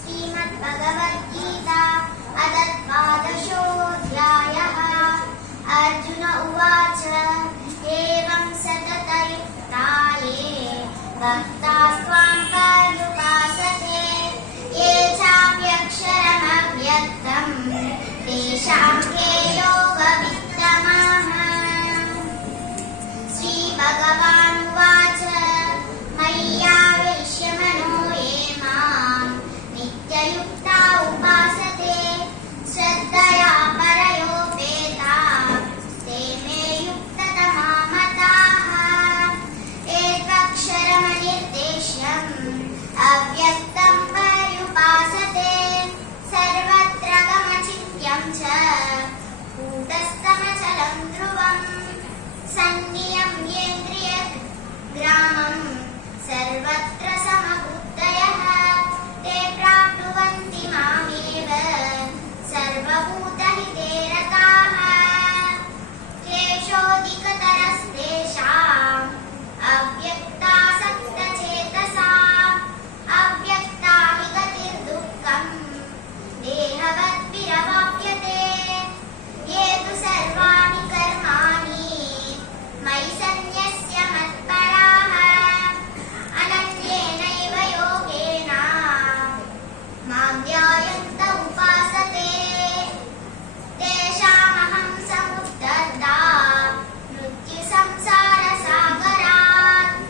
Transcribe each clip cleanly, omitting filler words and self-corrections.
श्रीमद्भगवद्गीता अदद्वादशोऽध्यायः। अर्जुन उवाच एवं सततयुक्ता ये भक्तास्त्वां पर्युपासते ये चाप्यक्षरमव्यक्तं तेषां के योगवित्तमः। श्रीभगवानुवाच मय्यावेश्य मनो ये मां नित्ययुक्ता उपासते श्रद्धया परयोपेता ते मे युक्ततमा मताः। एकक्षरमनिर्देश्यम् अव्यक्तं पर्युपासते सर्वत्र गमचिन्त्यं च कूटस्थमचलं ध्रुवम् सन्नियम्येन्द्रियग्रामं सर्वत्र समबुद्धयः ते प्राप्नुवन्ति मामेव सर्वभूतहिते रताः। क्लेशोऽधिकतरस्तेषाम् अव्यक्तासक्तचेतसाम् अव्यक्ता हि गतिर्दुःखम् देहवद्भिरवाप्यते। ये तु सर्वाणि कर्माणि मयि सन्न्यस्य मत्पराः अनन्येनैव योगेन मां ध्यायन्त उपासते तेषामहं समुद्धर्ता मृत्युसंसारसागरात्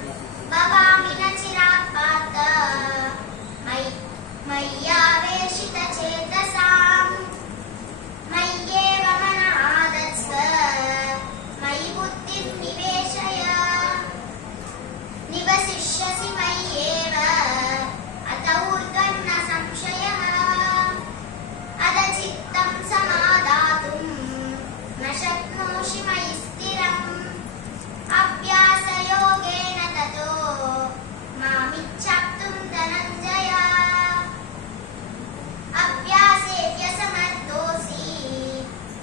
भवामि न चिरात् पार्थ मय्यावेशितचेतसाम् मय्येव मनः आदत्स्व मयि बुद्धिं निवेशय निवसिष्यसि मय्येव अत ऊर्ध्वं न संशयः। अदचित्तं समादातुं न शक्नोषि मयि स्थिरम् अभ्यासयोगेन ततो मामिच्छाप्तुं धनञ्जय। अभ्यासेऽप्यसमर्थोऽसि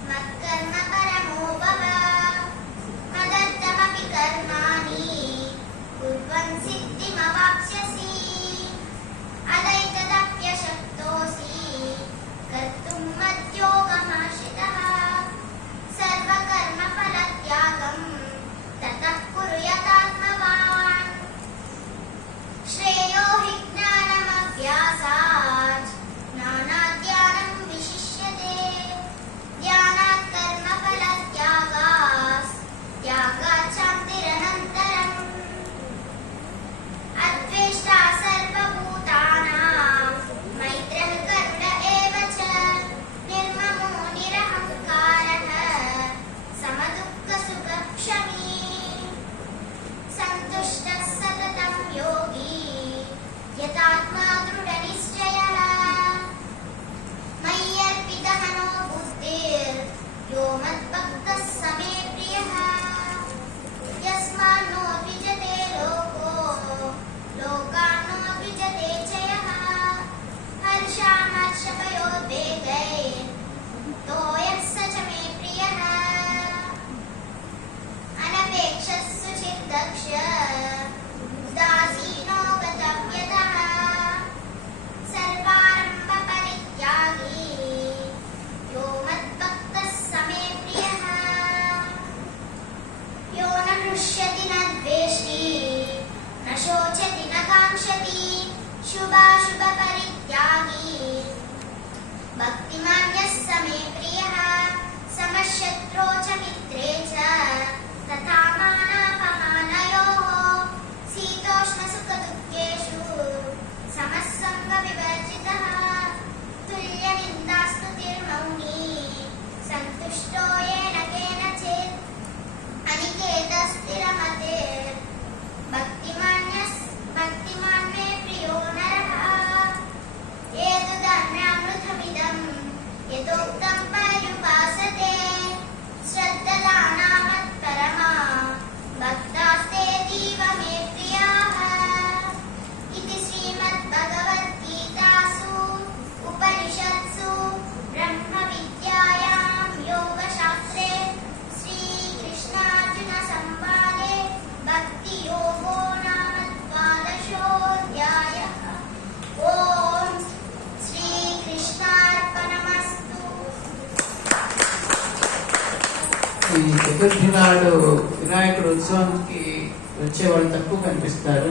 मत्कर्म परमो भव मदर्थमपि कर्माणि कुर्वन् सिद्धिमवाप्स्यसि। अदैतदप्यशक्तोऽसि कर्तुं मद्योगमाश्रितः सर्वकर्मफलत्यागं ततः कुरु यतात्मवान्। श्रेयो हि ज्ञानमभ्यासात् ज्ञानाद् विशिष्यते ध्यानात् कर्मफलत्यागात् त्यागात् शान्तिरनन्तरम्। अद्वेष्टा सर्वभूतानां मैत्रः करुण एव च निर्ममो निरहङ्कारः समदुःखसुखक्षमी सन्तुष्टः सततं योगी यतात्मा दृढनिश्चयः। मय्यर्पितमनो बुद्धिर्यो मद्भक्तः स मे प्रियः। यस्मान्नो द्विजते लोको लोकान्नो द्विजते च यः। हर्षामर्षभयोद्वेगैर्मुक्तो यः स च मे प्रियः। अनपेक्षः शुचिर्दक्ष उदासीनो गतव्यतः सर्वारम्भपरित्यागी यो मद्भक्तः स मे प्रियः। यो न हृष्यति न द्वेष्टि न शोचति न काङ्क्षति शुभाशुभपरित्यागी भक्तिमान् यः स मे प्रियः। समशत्रौ च मित्रे च तथा मानापमानयोः शीतोष्णसुखदुःखेषु समः सङ्गविवर्जितः। तुल्यनिन्दास्तुतिर्मौनी सन्तुष्टो येन केनचित् अनिकेतस्थिरमतिर् भक्तिमान् मे प्रियो नरः। एतदन्यामृतमिदं यथोक्तं पर्युपासते श्रद्धदानमत्परः ఈ చతుర్థి నాడు వినాయకుడు ఉత్సవానికి వచ్చే వాళ్ళు తక్కువ కనిపిస్తారు.